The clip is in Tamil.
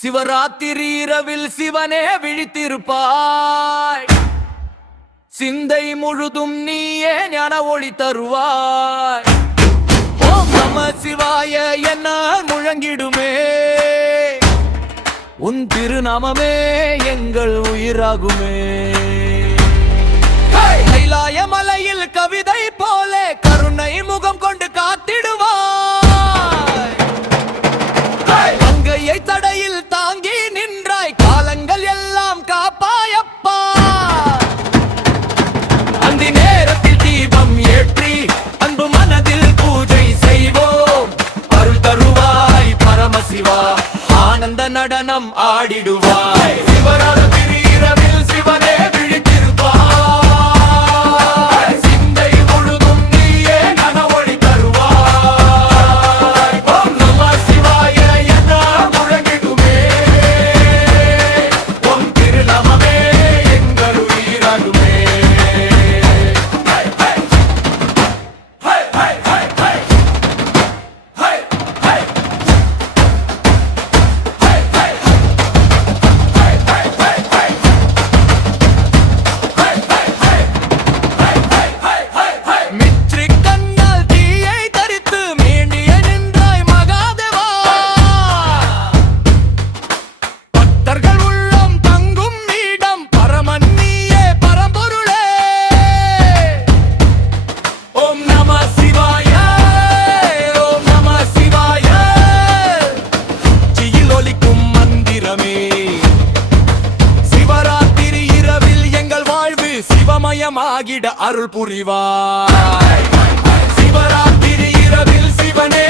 சிவராத்திரி இரவில் சிவனே விழித்திருப்பாய். சிந்தை முழுதும் நீயே ஞான ஒளி தருவாய். ஓம் நம சிவாய என்ன முழங்கிடுமே, உன் திருநாமமே எங்கள் உயிராகுமே. கைலாய மலையில் கவிதை போல கருணை முகம் கொண்டு காத்திடுவாய். கங்கையை தடையில் தாங்கி நின்றாய், காலங்கள் எல்லாம் காப்பாயப்பா. அந்த நேரத்தில் தீபம் ஏற்றி அன்பு மனதில் பூஜை செய்வோம். அருள் தருவாய் பரமசிவா, ஆனந்த நடனம் ஆடிடுவாய். சிவராத்திரி இரவில் சிவனே விழித்திருப்பாய். சிந்தை முழுதும் நீயே ஞான ஒளி தருவாய். ஓம் நம சிவாய என முழங்கிடுமே, உன் திருநாமமே எங்கள் உயிராகுமே. சிவராத்திரி இரவில் எங்கள் வாழ்வு சிவமயமாகிட அருள் புரிவாய். சிவராத்திரி இரவில் சிவனே